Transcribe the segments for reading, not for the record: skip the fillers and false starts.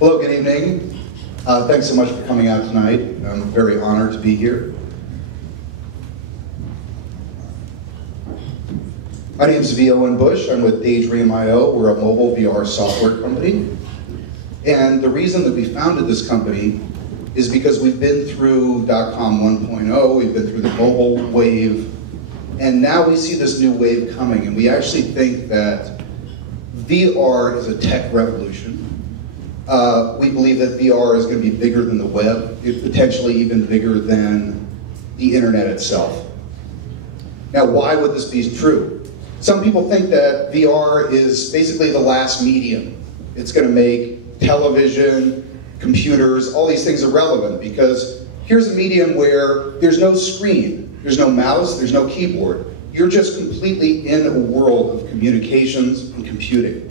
Hello, good evening. Thanks so much for coming out tonight. I'm very honored to be here. My name is V. Owen Bush. I'm with DayDream IO. We're a mobile VR software company. And the reason that we founded this company is because we've been through .com 1.0, we've been through the mobile wave, and now we see this new wave coming. And we actually think that VR is a tech revolution. We believe that VR is going to be bigger than the web, potentially even bigger than the internet itself. Now, why would this be true? Some people think that VR is basically the last medium. It's going to make television, computers, all these things irrelevant, because here's a medium where there's no screen, there's no mouse, there's no keyboard. You're just completely in a world of communications and computing.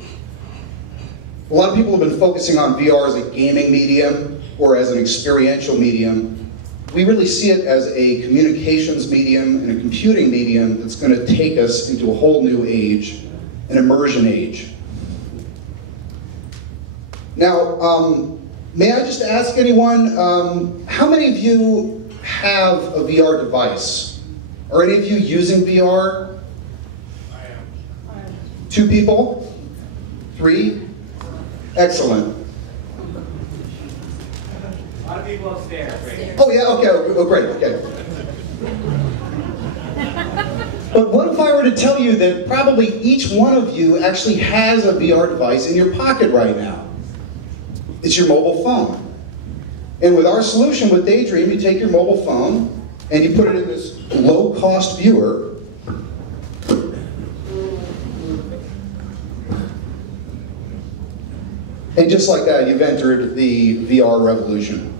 A lot of people have been focusing on VR as a gaming medium or as an experiential medium. We really see it as a communications medium and a computing medium that's going to take us into a whole new age, an immersion age. Now, may I just ask anyone, how many of you have a VR device? Are any of you using VR? I am. 2 people? 3? Excellent. A lot of people upstairs. Right? Oh yeah, okay, oh great, okay. But what if I were to tell you that probably each one of you actually has a VR device in your pocket right now? It's your mobile phone. And with our solution with DayDream, you take your mobile phone and you put it in this low-cost viewer. And just like that, you've entered the VR revolution.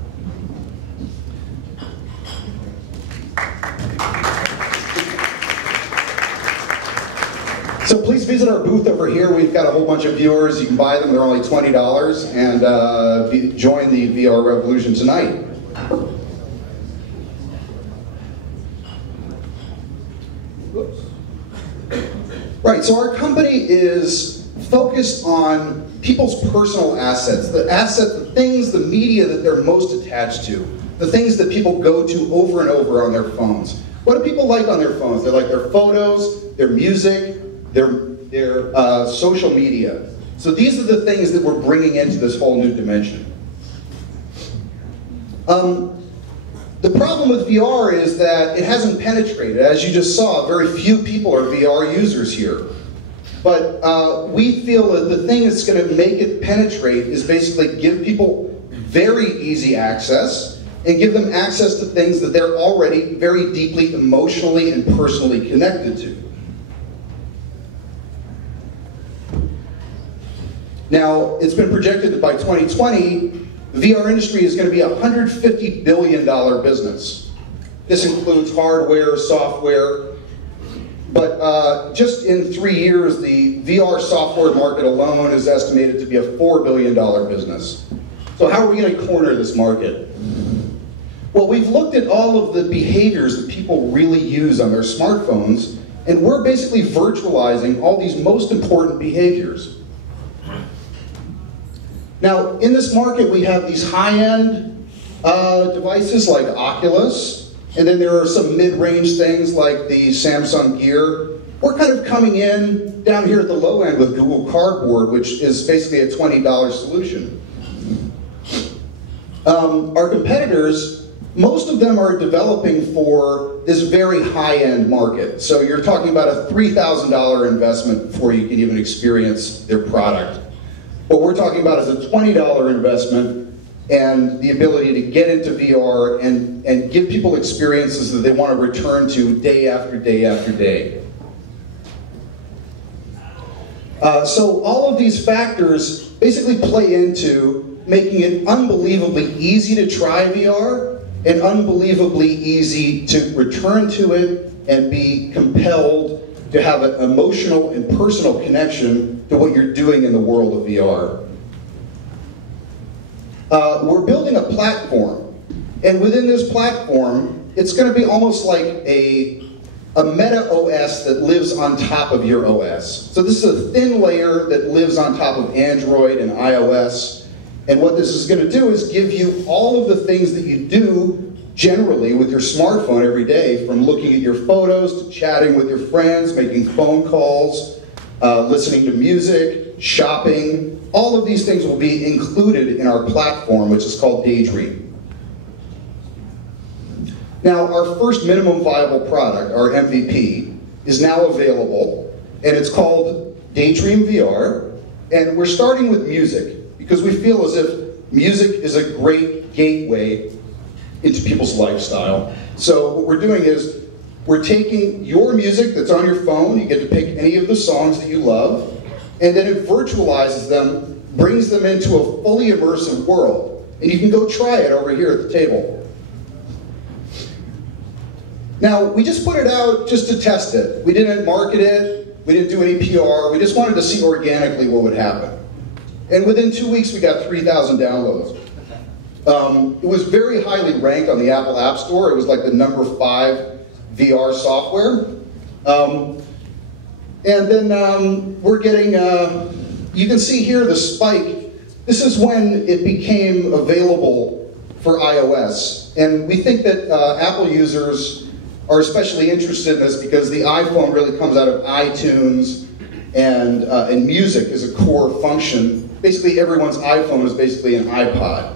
So please visit our booth over here. We've got a whole bunch of viewers. You can buy them. They're only $20. And join the VR revolution tonight. Right, so our company is focused on people's personal assets, the things, the media that they're most attached to, the things that people go to over and over on their phones. What do people like on their phones? They like their photos, their music, their social media. So these are the things that we're bringing into this whole new dimension. The problem with VR is that it hasn't penetrated. As you just saw, very few people are VR users here. But we feel that the thing that's going to make it penetrate is basically give people very easy access and give them access to things that they're already very deeply emotionally and personally connected to. Now, it's been projected that by 2020, the VR industry is going to be a $150 billion business. This includes hardware, software, but just in 3 years, the VR software market alone is estimated to be a $4 billion business. So how are we going to corner this market? Well, we've looked at all of the behaviors that people really use on their smartphones, and we're basically virtualizing all these most important behaviors. Now, in this market, we have these high-end devices like Oculus, and then there are some mid-range things like the Samsung Gear. We're kind of coming in down here at the low end with Google Cardboard, which is basically a $20 solution. Our competitors, most of them are developing for this very high-end market. So you're talking about a $3,000 investment before you can even experience their product. What we're talking about is a $20 investment and the ability to get into VR and give people experiences that they want to return to day after day after day. So all of these factors basically play into making it unbelievably easy to try VR and unbelievably easy to return to it and be compelled to have an emotional and personal connection to what you're doing in the world of VR. We're building a platform, and within this platform, it's going to be almost like a meta OS that lives on top of your OS. So this is a thin layer that lives on top of Android and iOS, And what this is going to do is give you all of the things that you do generally with your smartphone every day, from looking at your photos to chatting with your friends, making phone calls, listening to music, shopping. All of these things will be included in our platform, which is called DayDream. Now, our first minimum viable product, our MVP, is now available, and it's called DayDream VR, and we're starting with music, because we feel as if music is a great gateway into people's lifestyle. So what we're doing is, we're taking your music that's on your phone, you get to pick any of the songs that you love, and then it virtualizes them, brings them into a fully immersive world. And you can go try it over here at the table. Now, we just put it out just to test it. We didn't market it, we didn't do any PR, we just wanted to see organically what would happen. And within 2 weeks, we got 3,000 downloads. It was very highly ranked on the Apple App Store. It was like the #5 VR software. And then we're getting, you can see here the spike. This is when it became available for iOS. And we think that Apple users are especially interested in this because the iPhone really comes out of iTunes, and music is a core function. Basically, everyone's iPhone is basically an iPod.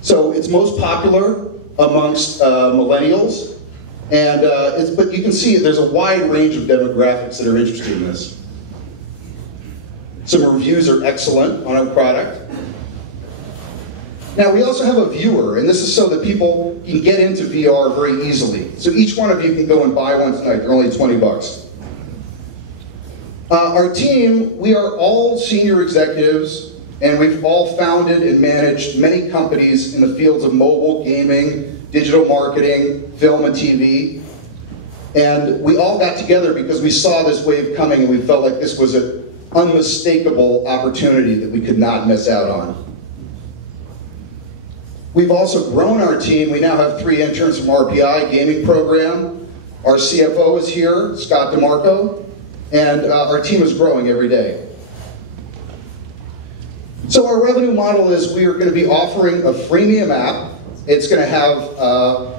So it's most popular amongst millennials, and but you can see there's a wide range of demographics that are interested in this. Some reviews are excellent on our product. Now, we also have a viewer, and this is so that people can get into VR very easily. So each one of you can go and buy one tonight. They're only 20 bucks. Our team, we are all senior executives, and we've all founded and managed many companies in the fields of mobile, gaming, digital marketing, film and TV. And we all got together because we saw this wave coming, and we felt like this was an unmistakable opportunity that we could not miss out on. We've also grown our team. We now have 3 interns from RPI gaming program. Our CFO is here, Scott DeMarco, and our team is growing every day. So our revenue model is we are going to be offering a freemium app. It's going to have a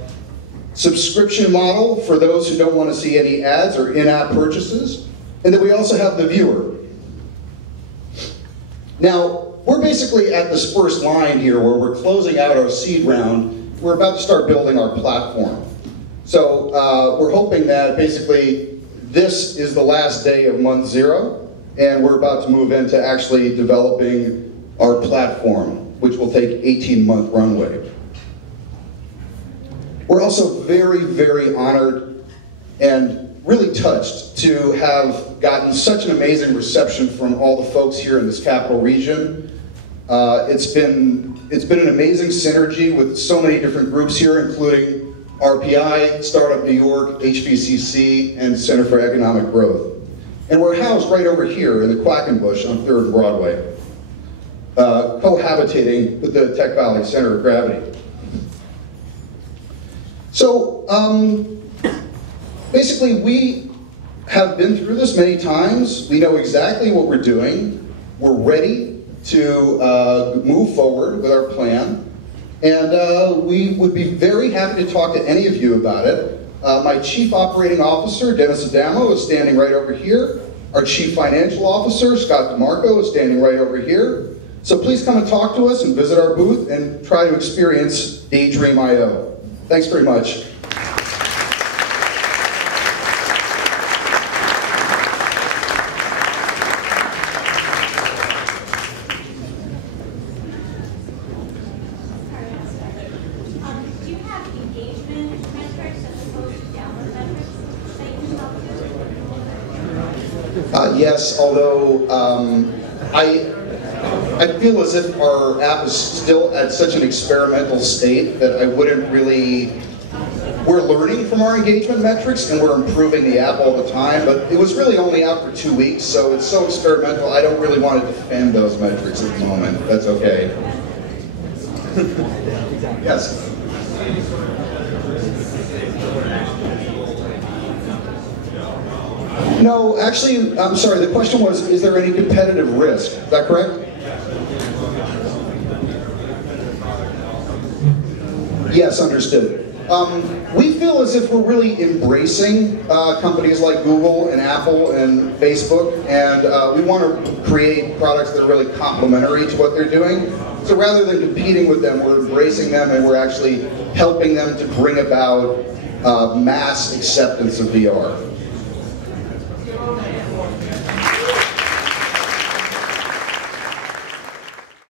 subscription model for those who don't want to see any ads or in-app purchases. And then we also have the viewer. Now, we're basically at this first line here where we're closing out our seed round. We're about to start building our platform. So we're hoping that basically this is the last day of month 0, and we're about to move into actually developing our platform, which will take 18-month runway. We're also very, very honored and really touched to have gotten such an amazing reception from all the folks here in this capital region. It's been an amazing synergy with so many different groups here, including RPI, Startup New York, HVCC, and Center for Economic Growth. And we're housed right over here in the Quackenbush on 3rd and Broadway, cohabitating with the Tech Valley Center of Gravity. So, basically, we have been through this many times. We know exactly what we're doing. We're ready to move forward with our plan. And we would be very happy to talk to any of you about it. My Chief Operating Officer, Dennis Adamo, is standing right over here. Our Chief Financial Officer, Scott DeMarco, is standing right over here. So please come and talk to us and visit our booth and try to experience DayDream.io. Thanks very much. Yes, although I feel as if our app is still at such an experimental state that I wouldn't really, we're learning from our engagement metrics and we're improving the app all the time, but it was really only out for 2 weeks, so it's so experimental, I don't really want to defend those metrics at the moment. That's okay. Yes? No, actually, I'm sorry, the question was, is there any competitive risk? Is that correct? Yes, understood. We feel as if we're really embracing companies like Google and Apple and Facebook, and we want to create products that are really complementary to what they're doing. So rather than competing with them, we're embracing them and we're actually helping them to bring about mass acceptance of VR.